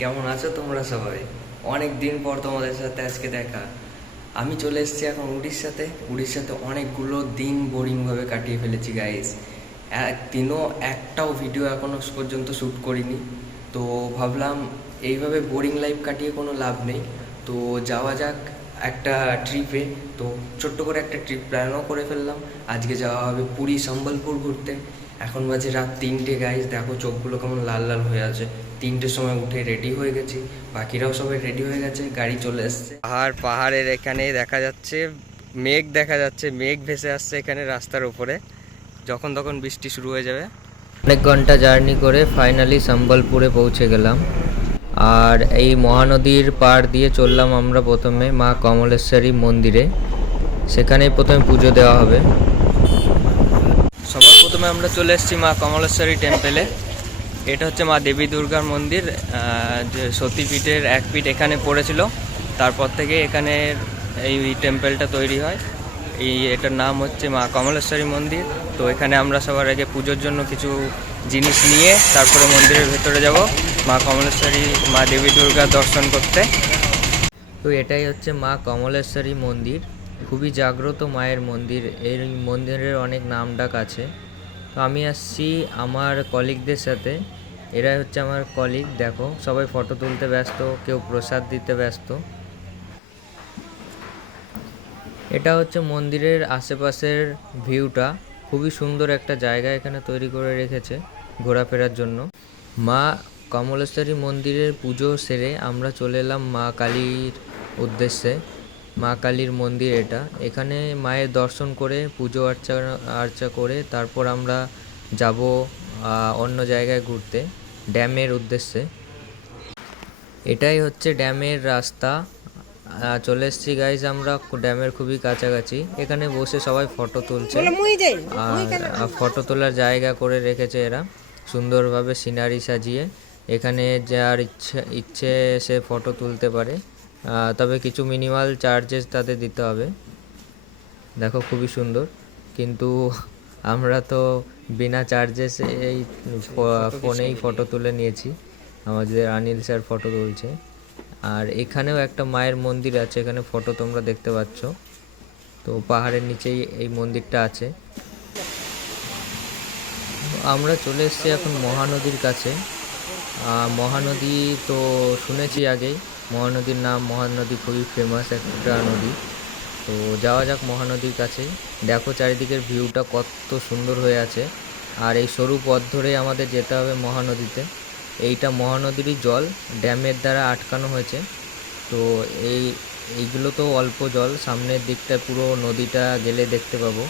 কেমন আছো তোমরা সবাই? অনেক দিন পর তোমাদের সাথে আজকে দেখা। আমি চলে এসেছি এখন উড়িষ্যাতে। উড়িষ্যাতে অনেকগুলো দিন বোরিংভাবে কাটিয়ে ফেলেছি গাইস। একদিনও একটাও ভিডিও এখনো পর্যন্ত শ্যুট করিনি। তো ভাবলাম এইভাবে বোরিং লাইফ কাটিয়ে কোনো লাভ নেই। তো যাওয়া যাক একটা ট্রিপে। তো ছোট্ট করে একটা ট্রিপ প্ল্যানও করে ফেললাম। আজকে যাওয়া হবে পুরী সম্বলপুর ঘুরতে। এখন বাজে রাত 3টে গাইস, দেখো চোখগুলো কেমন লাল লাল হয়ে আছে। 3টের সময় উঠে রেডি হয়ে গেছি, বাকিরাও সবাই রেডি হয়ে গেছে, গাড়ি চলে এসছে। পাহাড়ের এখানে দেখা যাচ্ছে মেঘ, দেখা যাচ্ছে মেঘ ভেসে আসছে এখানে রাস্তার উপরে। যখন তখন বৃষ্টি শুরু হয়ে যাবে। অনেক ঘন্টা জার্নি করে ফাইনালি সম্বলপুরে পৌঁছে গেলাম। আর এই মহানদীর পাড় দিয়ে চললাম আমরা প্রথমে মা কমলেশ্বরী মন্দিরে। সেখানেই প্রথমে পুজো দেওয়া হবে। সবার প্রথমে আমরা চলে এসেছি মা কমলেশ্বরী টেম্পেলে। এটা হচ্ছে মা দেবী দুর্গার মন্দির। যে সতীপীঠের এক পীঠ এখানে পড়েছিল, তারপর থেকে এখানে এই টেম্পেলটা তৈরি হয়। এটার নাম হচ্ছে মা কমলেশ্বরী মন্দির। তো এখানে আমরা সবার আগে পুজোর জন্য কিছু জিনিস নিয়ে তারপরে মন্দিরের ভেতরে যাব মা কমলেশ্বরী, মা দেবী দুর্গার দর্শন করতে। তো এটাই হচ্ছে মা কমলেশ্বরী মন্দির। খুবই জাগ্রত মায়ের মন্দির। এই মন্দিরের অনেক নামডাক আছে। তো আমি আসছি আমার কলিগদের সাথে। এরাই হচ্ছে আমার কলিগ। দেখো সবাই ফটো তুলতে ব্যস্ত, কেউ প্রসাদ দিতে ব্যস্ত। এটা হচ্ছে মন্দিরের আশেপাশের ভিউটা। খুবই সুন্দর একটা জায়গা এখানে তৈরি করে রেখেছে ঘোরাফেরার জন্য। মা কমলেশ্বরী মন্দিরের পুজো সেরে আমরা চলে এলাম মা কালীর উদ্দেশ্যে। মা কালীর মন্দির এটা। এখানে মায়ের দর্শন করে পুজো আর্চা করে তারপর আমরা যাব অন্য জায়গায় ঘুরতে, ড্যামের উদ্দেশ্যে। এটাই হচ্ছে ড্যামের রাস্তা। চলে এসেছি গাইজ আমরা ড্যামের খুবই কাছাকাছি। এখানে বসে সবাই ফটো তুলছে। আর ফটো তোলার জায়গা করে রেখেছে এরা সুন্দরভাবে সিনারি সাজিয়ে। এখানে যার ইচ্ছে সে ফটো তুলতে পারে, তবে কিছু মিনিমাল চার্জেস তাদের দিতে হবে। দেখো খুবই সুন্দর, কিন্তু আমরা তো বিনা চার্জেস এই ফোনেই ফটো তুলে নিয়েছি। আমাদের অনিল স্যার ফটো তুলছে। আর এখানেও একটা মায়ের মন্দির আছে, এখানে ফটো তোমরা দেখতে পাচ্ছ। তো পাহাড়ের নিচেই এই মন্দিরটা আছে। আমরা চলে এসেছি এখন মহানদীর কাছে। মহানদী তো শুনেছি আগেই। মহানদীর নাম, মহানদী খুবই ফেমাস একটা নদী। তো যাওয়া যাক মহানদীর কাছে। দেখো চারিদিকের ভিউটা কত সুন্দর হয়ে আছে। আর এই সরু পথ ধরে আমাদের যেতে হবে মহানদীতে। এইটা মহানদীরই জল, ড্যামের দ্বারা আটকানো হয়েছে। তো এইগুলো তো অল্প জল, সামনের দিকটা পুরো নদীটা গেলে দেখতে পাবো।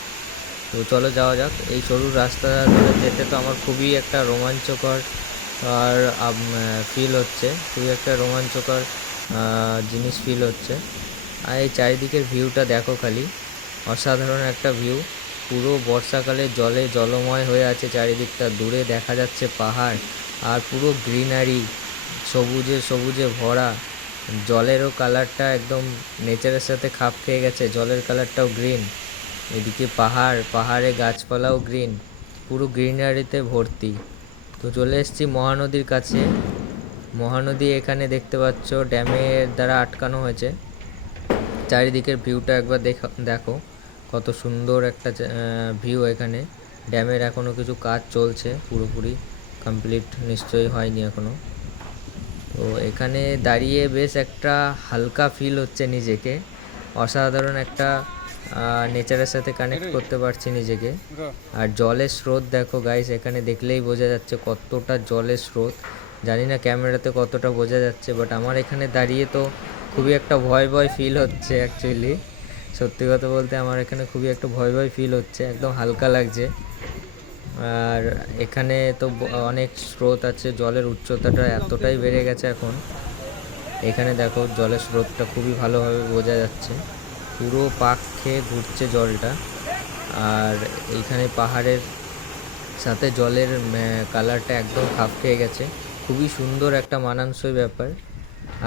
তো চলো যাওয়া যাক। এই সরু রাস্তা ধরে যেতে তো আমার খুবই একটা রোমাঞ্চকর আর ফিল হচ্ছে, খুবই একটা রোমাঞ্চকর জিনিস ফিল হচ্ছে। আর এই চারিদিকের ভিউটা দেখো খালি, অসাধারণ একটা ভিউ। পুরো বর্ষাকালে জলে জলময় হয়ে আছে চারিদিকটা। দূরে দেখা যাচ্ছে পাহাড় আর পুরো গ্রিনারি, সবুজে সবুজে ভরা। জলেরও কালারটা একদম নেচারের সাথে খাপ খেয়ে গেছে, জলের কালারটাও গ্রিন। এদিকে পাহাড়, পাহাড়ে গাছপালাও গ্রিন, পুরো গ্রিনারিতে ভর্তি। তো চলে এসেছি মহানদীর কাছে। মহানদী এখানে দেখতে পাচ্ছ ড্যামের দ্বারা আটকানো হয়েছে। চারিদিকের ভিউটা একবার দেখো কত সুন্দর একটা ভিউ এখানে। ড্যামের এখনও কিছু কাজ চলছে, পুরোপুরি কমপ্লিট নিশ্চয়ই হয়নি এখনও। তো এখানে দাঁড়িয়ে বেশ একটা হালকা ফিল হচ্ছে নিজেকে। অসাধারণ একটা নেচারের সাথে কানেক্ট করতে পারছি নিজেকে। আর জলের স্রোত দেখো গাইস, এখানে দেখলেই বোঝা যাচ্ছে কতটা জলের স্রোত। জানি না ক্যামেরাতে কতটা বোঝা যাচ্ছে, বাট আমার এখানে দাঁড়িয়ে তো খুবই একটা ভয় ভয় ফিল হচ্ছে অ্যাকচুয়ালি। সত্যি কথা বলতে আমার এখানে খুবই একটা ভয় ভয় ফিল হচ্ছে, একদম হালকা লাগছে। আর এখানে তো অনেক স্রোত আছে, জলের উচ্চতাটা এতটাই বেড়ে গেছে এখন। এখানে দেখো জলের স্রোতটা খুবই ভালোভাবে বোঝা যাচ্ছে, পুরো পাক খেয়ে ঘুরছে জলটা। আর এইখানে পাহাড়ের সাথে জলের কালারটা একদম খাপ খেয়ে গেছে। খুবই সুন্দর একটা মানানসই ব্যাপার।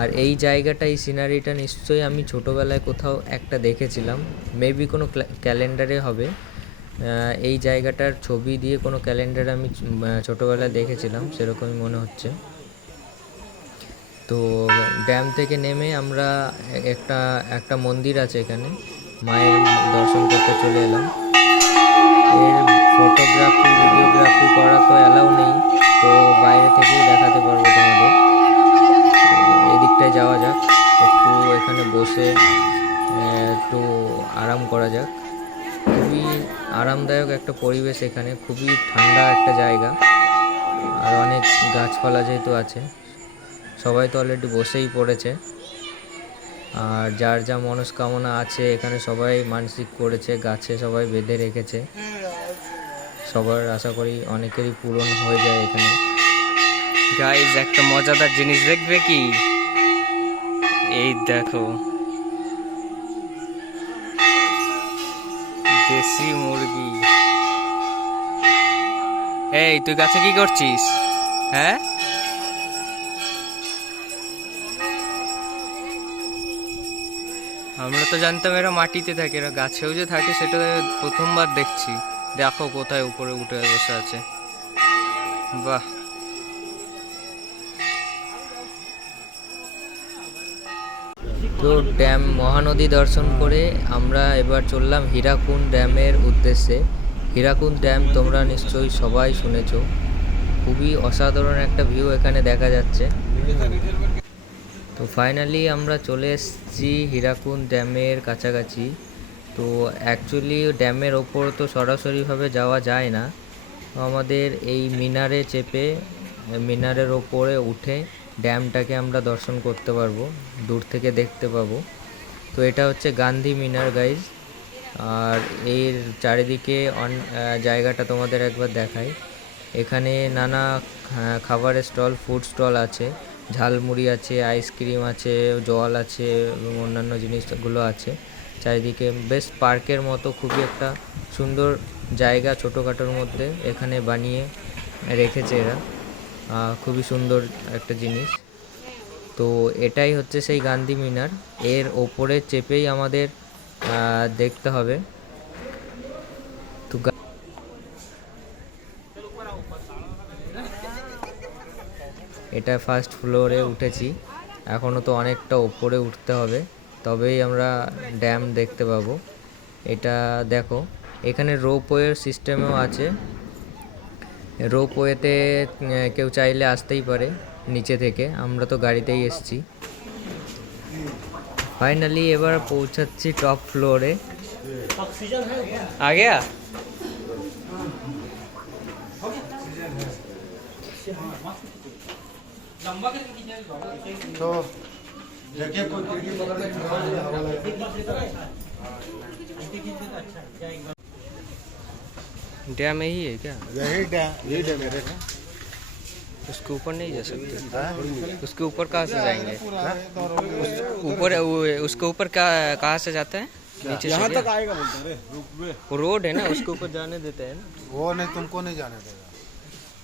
আর এই জায়গাটা, এই সিনারিটা নিশ্চয়ই আমি ছোটোবেলায় কোথাও একটা দেখেছিলাম, মেবি কোনো ক্যালেন্ডারে হবে। এই জায়গাটার ছবি দিয়ে কোনো ক্যালেন্ডারে আমি ছোটোবেলায় দেখেছিলাম, সেরকমই মনে হচ্ছে। তো ড্যাম থেকে নেমে আমরা একটা একটা মন্দির আছে এখানে, মায়ের দর্শন করতে চলে এলাম। এর ফটোগ্রাফি ভিডিওগ্রাফি করা তো অ্যালাউ নেই, তো বাইরে থেকেই দেখাতে পারবো তোমাদের। এদিকটায় যাওয়া যাক, একটু এখানে বসে একটু আরাম করা যাক। খুবই আরামদায়ক একটা পরিবেশ এখানে, খুবই ঠান্ডা একটা জায়গা, আর অনেক গাছপালা যেহেতু আছে, সবাই তো অলরেডি বসেই পড়েছে। আর যার যা মনস্কামনা আছে এখানে সবাই মানসিক করেছে, গাছে সবাই বেঁধে রেখেছে। সবার আশা করি অনেকেরই পূরণ হয়ে যায় এখানে। গাইজ একটা মজাদার জিনিস দেখবে কি, এই দেখো দেশি মুরগি। এই তুই গাছে কি করছিস? হ্যাঁ, আমরা তো জানতাম এরা মাটিতে থাকে, এরা গাছেও যে থাকে সেটা প্রথমবার দেখছি। দেখো কোথায় উপরে উঠে বসে আছে, বাহ। তো ড্যাম মহানদী দর্শন করে আমরা এবার চললাম হীরাকুন্ড ড্যামের উদ্দেশ্যে। হীরাকুন্ড ড্যাম তোমরা নিশ্চয়ই সবাই শুনেছো, খুবই অসাধারণ একটা ভিউ এখানে দেখা যাচ্ছে। তো ফাইনালি আমরা চলে এসেছি হীরাকুন্ড ড্যামের কাছাকাছি। তো অ্যাকচুয়ালি ড্যামের ওপর তো সরাসরিভাবে যাওয়া যায় না, আমাদের এই মিনারে চেপে মিনারের ওপরে উঠে ড্যামটাকে আমরা দর্শন করতে পারবো, দূর থেকে দেখতে পাবো। তো এটা হচ্ছে গান্ধী মিনার গাইজ, আর এর চারিদিকে জায়গাটা তোমাদের একবার দেখাই। এখানে নানা খাবারের স্টল, ফুড স্টল আছে, ঝালমুড়ি আছে, আইসক্রিম আছে, জল আছে এবং অন্যান্য জিনিসগুলো আছে। চারিদিকে বেশ পার্কের মতো খুবই একটা সুন্দর জায়গা, ছোটোখাটোর মধ্যে এখানে বানিয়ে রেখেছে এরা, খুবই সুন্দর একটা জিনিস। তো এটাই হচ্ছে সেই গান্ধী মিনার, এর ওপরে চেপেই আমাদের দেখতে হবে। তো এটা ফার্স্ট ফ্লোরে উঠেছি, এখনও তো অনেকটা ওপরে উঠতে হবে, তবেই আমরা ড্যাম দেখতে পাবো। এটা দেখো, এখানে রোপওয়ের সিস্টেমও আছে। রোপওয়েতে কেউ চাইলে আসতেই পারে নিচে থেকে, আমরা তো গাড়িতেই এসেছি। ফাইনালি এবার পৌঁছাচ্ছি টপ ফ্লোরে। आ गया? तो देखिए कोई खिड़की पकड़ के हवा लगे। डैम यही है क्या? यही डैम है। उसके ऊपर नहीं जा सकते? उसके ऊपर कहाँ से जाएंगे? ऊपर उसके ऊपर कहाँ से जाते हैं? नीचे यहाँ से तक आएगा बोलते हैं। वो रोड है ना, उसके ऊपर जाने देते हैं ना? वो नहीं, तुमको नहीं जाने देगा।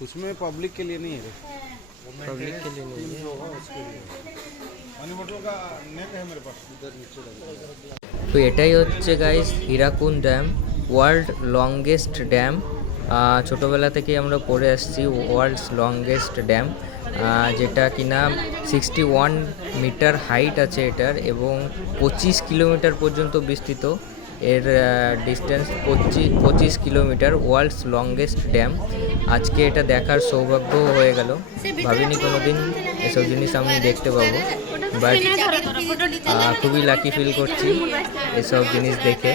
उसमें पब्लिक के लिए नहीं है, पब्लिक के लिए नहीं है। पानी बोतल का नेट है मेरे पास, इधर नीचे लगा। তো এটাই হচ্ছে guys Hirakud dam, world longest dam. ছোটোবেলা থেকেই আমরা পড়ে আসছি ওয়ার্ল্ডস লংগেস্ট ড্যাম, যেটা কিনা 61 মিটার হাইট আছে এটার, এবং 25 কিলোমিটার পর্যন্ত বিস্তৃত। এর distance 25 kilometre, world's longest dam. আজকে এটা দেখার সৌভাগ্য হয়ে গেল, ভাবিনি কোনো দিন এসব জিনিস আমি দেখতে পাবো, বাট খুবই লাকি ফিল করছি এসব জিনিস দেখে।